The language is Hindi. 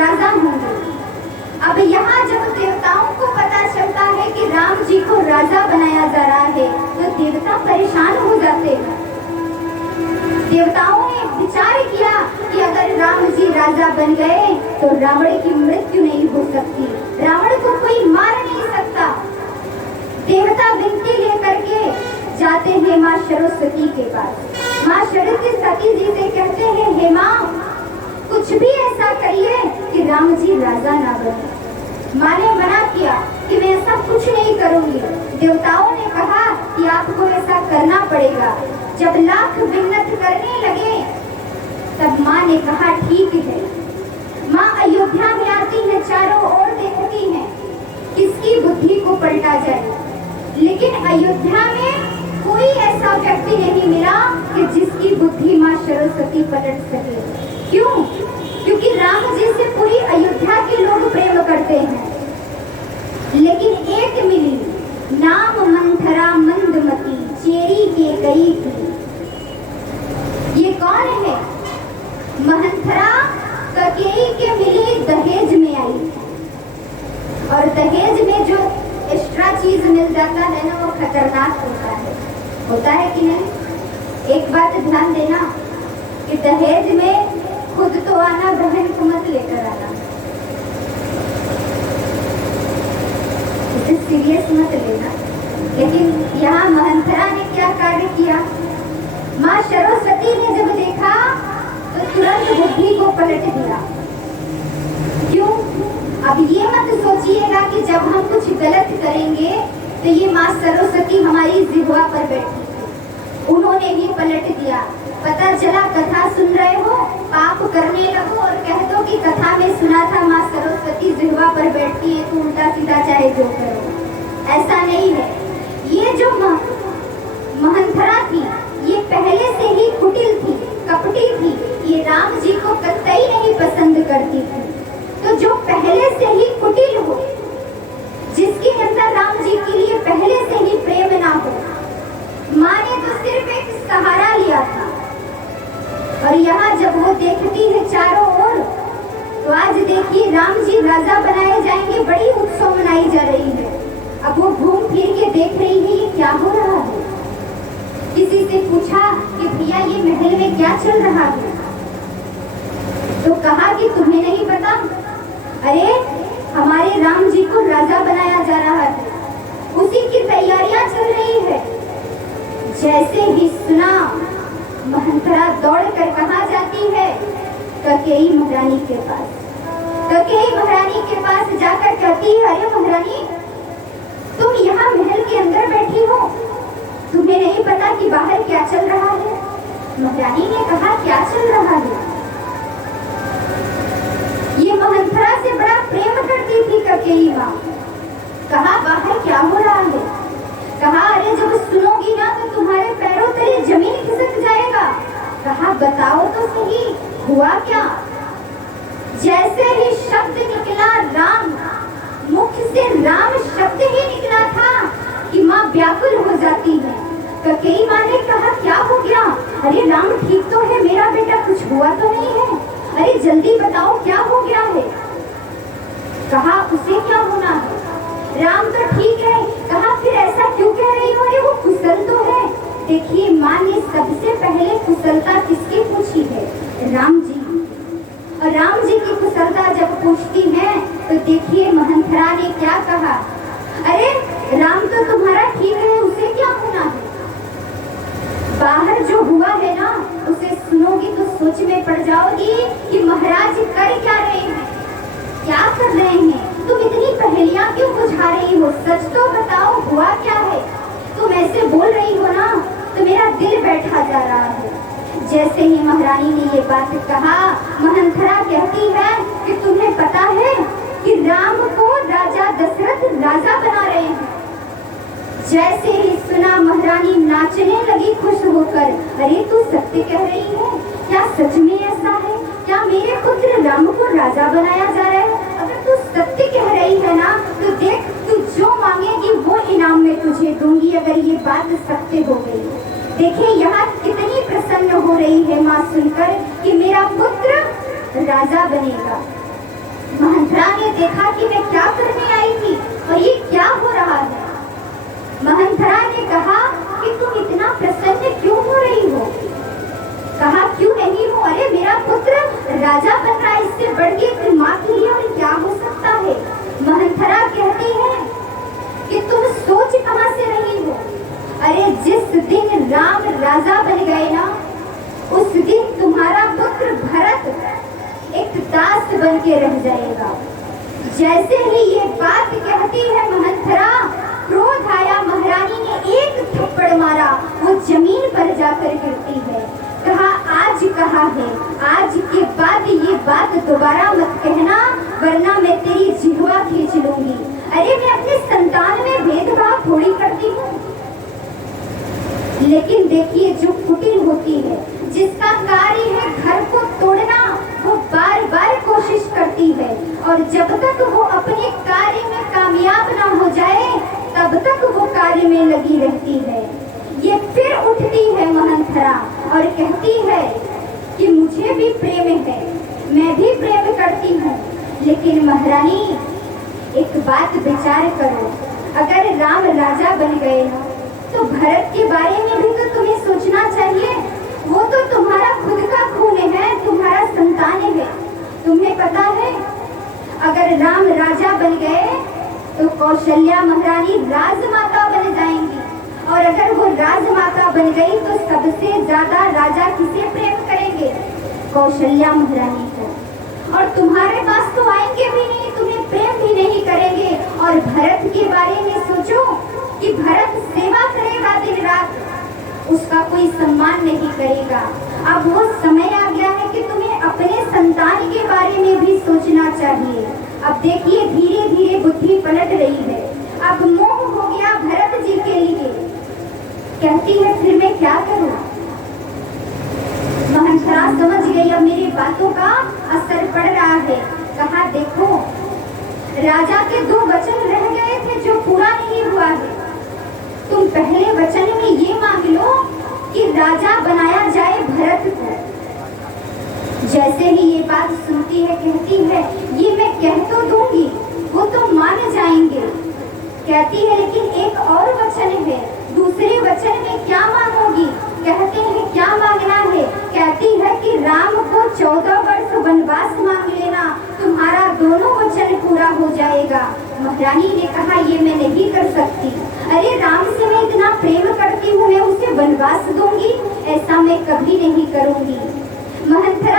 राजा होंगे। अब यहाँ जब देवताओं को पता चलता है कि राम जी को राजा बनाया जा रहा है तो देवता परेशान हो जाते हैं। देवताओं ने विचार किया कि अगर राम जी राजा बन गए तो रावण की मृत्यु नहीं हो सकती, रावण को कोई मार नहीं सकता। देवता विनती लेकर के जाते हैं माँ सरस्वती के पास। माँ सरस्वती जी से कहते हैं, हे माँ कुछ भी ऐसा करिए कि राम जी राजा ना बने। माँ ने मना किया कि मैं ऐसा कुछ नहीं करूंगी। देवताओं ने कहा कि आपको ऐसा करना पड़ेगा। जब लाख विन्नत करने लगे तब माँ ने कहा ठीक है। माँ अयोध्या में आती है, चारों ओर देखती है किसकी बुद्धि को पलटा जाए, लेकिन अयोध्या में कोई ऐसा व्यक्ति नहीं मिला कि जिसकी बुद्धि माँ सरस्वती पलट सके। क्यों? क्योंकि राम जी से पूरी अयोध्या के लोग प्रेम करते हैं, लेकिन एक मिली, नाम मंथरा मंदमती चेरी के गई थी। ये कौन है? मंथरा ककेई के मिली, दहेज में आई। और दहेज में जो एक्स्ट्रा चीज मिल जाता है ना, वो खतरनाक होता है कि नहीं? एक बात ध्यान देना कि दहेज में खुद तो आना, बहन को मत लेकर आना। इसे सीरियस मत लेना। लेकिन यहाँ मंथरा ने क्या कार्य किया? माँ सरस्वती ने जब देखा तो तुरंत बुद्धि को पलट दिया। क्यों? अब ये मत सोचिएगा कि जब हम कुछ गलत करेंगे तो ये माँ सरस्वती हमारी जिह्वा पर बैठी थी, उन्होंने ही पलट दिया। पता चला कथा सुन रहे हो, पाप करने लगो और कह दो कि कथा में सुना था माँ सरस्वती जिह्वा पर बैठती है, तो उल्टा सीधा चाहे जो करो। ऐसा नहीं है। ये जो मंथरा थी ये पहले से ही कुटिल थी, कपटी थी, ये राम जी को कतई नहीं पसंद करती थी। तो जो पहले से ही कुटिल हो, जिसके अंदर राम जी के लिए पहले से ही प्रेम ना हो, माँ ने तो सिर्फ एक सहारा लिया था। और यहाँ जब वो देखती है चारों ओर, तो आज देखिए राम जी राजा बनाए जाएंगे, बड़ी उत्सव मनाई जा रही है। अब वो घूम फिर के देख रही है ये क्या हो रहा है। किसी से पूछा कि भैया ये महल में क्या चल रहा है, तो कहा कि तुम्हें नहीं पता? अरे हमारे राम जी को राजा बनाया जा रहा है, उसी की तैयारियां चल रही है। जैसे ही सुना, मंथरा दौड़कर कहाँ जाती है? ककेई महारानी के पास। ककेई महारानी के पास जाकर कहती है, अरे महारानी तुम यहाँ महल के अंदर बैठी हो, तुम्हें नहीं पता कि बाहर क्या चल रहा है? महारानी ने कहा क्या चल रहा है? ये मंथरा से बड़ा प्रेम करती थी ककेई माँ। कहा बाहर क्या हो रहा है? कहा अरे जब सुनोगी ना तो तुम्हारे पैरों तले जमीन खिसक जाएगा। कहा बताओ तो सही हुआ क्या? जैसे ही शब्द निकला राम, मुख से राम शब्द ही निकला था कि माँ व्याकुल हो जाती है। ककेई माँ ने कहा क्या हो गया? अरे राम ठीक तो है मेरा बेटा, कुछ हुआ तो नहीं है? अरे जल्दी बताओ क्या हो गया है? कहा उसे क्या होना है, राम तो ठीक है। कहा फिर ऐसा क्यों कह रही हो? अरे वो कुशल तो है। देखिए माँ ने सबसे पहले कुशलता किसकी पूछी है? राम जी। और राम जी की कुशलता जब पूछती है तो देखिए मंथरा ने क्या कहा? अरे राम तो तुम्हारा ठीक है, उसे क्या होना है? बाहर जो हुआ है ना उसे सुनोगी तो सोच में पड़ जाओगी कि महाराज कर क्या रहे हैं, क्या कर रहे हैं? तुम इतनी पहेलियां क्यों बुझा रही हो? सच तो बताओ हुआ क्या है? तुम ऐसे बोल रही हो ना तो मेरा दिल बैठा जा रहा है। जैसे ही महारानी ने ये बात कहा, मंथरा कहती है कि तुम्हें पता है कि राम को राजा दशरथ राजा बना रहे हैं। जैसे ही सुना महारानी नाचने लगी खुश होकर। अरे तू सत्य कह रही है? क्या सच में ऐसा है? क्या मेरे पुत्र राम को राजा बनाया जा रहा है? अगर तू सत्य कह रही है ना तो देख, तू जो मांगेगी वो इनाम में तुझे दूंगी अगर ये बात सत्य हो गई। देखिए यहाँ कितनी प्रसन्न हो रही है माँ सुनकर कि मेरा पुत्र राजा बनेगा। देखा कि मैं क्या करने आई थी और ये क्या हो रहा है। मंथरा ने कहा कि तुम इतना प्रसन्न क्यों हो रही हो। कहा क्यों नहीं हो, अरे मेरा पुत्र राजा बन रहा है, इससे बढ़ के माँ के लिए और क्या हो सकता है। मंथरा कहती है कि तुम सोच कहाँ से रही हो। अरे जिस दिन राम राजा बन गए ना, उस दिन तुम्हारा पुत्र भरत एक दास बन के रह जाएगा। जैसे ही ये बात कहती है मंथरा, क्रोध आया, महारानी ने एक थप्पड़ मारा, वो जमीन पर जाकर गिरती है। कहा आज कहा है, आज के बाद ये बात दोबारा मत कहना, वरना मैं तेरी जिह्वा खींच लूंगी। अरे मैं अपने संतान में भेदभाव थोड़ी करती हूँ। लेकिन देखिए जो कुटिल होती है, जिसका कार्य है घर को तोड़ना, वो बार बार कोशिश करती है और जब तक वो अपने कार्य में कामयाब ना हो जाए तब तक वो कार्य में लगी रहती है। ये फिर उठती है मंथरा और कहती है कि मुझे भी प्रेम है, मैं भी प्रेम करती हूँ, लेकिन महारानी एक बात विचार करो, अगर राम राजा बन गए ना तो भरत के बारे में भी तो तुम्हें सोचना चाहिए। वो तो तुम्हारा खुद का खून है, तुम्हारा संतान है। तुम्हें पता है अगर राम राजा बन गए तो कौशल्या महारानी राजमाता बन जाएंगी, और अगर वो राजमाता बन गई तो सबसे ज्यादा राजा किसे प्रेम करेंगे, कौशल्या महारानी को। और तुम्हारे पास तो आएंगे भी नहीं, तुम्हें प्रेम भी नहीं करेंगे। और भरत के बारे में सोचो कि भरत सेवा करेगा दिन रात, उसका कोई सम्मान नहीं करेगा। अब वो समय आ गया है कि तुम्हें अपने संतान के बारे में भी सोचना चाहिए। अब देखिए धीरे धीरे बुद्धि पलट रही है, अब मोह हो गया भरत जी के लिए। कहती है फिर मैं क्या करूं। मंथरा समझ गई अब मेरी बातों का असर पड़ रहा है। कहा देखो राजा के 2 वचन रह गए थे जो पूरा नहीं हुआ है। तुम पहले वचन में ये मांग लो कि राजा बनाया जाए भरत को। जैसे ही ये बात सुनती है कहती है ये मैं कह तो दूंगी, वो तो मान जाएंगे। कहती है लेकिन एक और वचन है, दूसरे वचन में क्या मांगोगी। कहते हैं क्या मांगना है। कहती है कि राम को 14 वर्ष वनवास मांग लेना, तुम्हारा दोनों वचन पूरा हो जाएगा। महारानी ने कहा ये मैं नहीं कर सकती। अरे राम से मैं इतना प्रेम करती हूँ, मैं उसे वनवास दूंगी, ऐसा मैं कभी नहीं करूंगी। मंथरा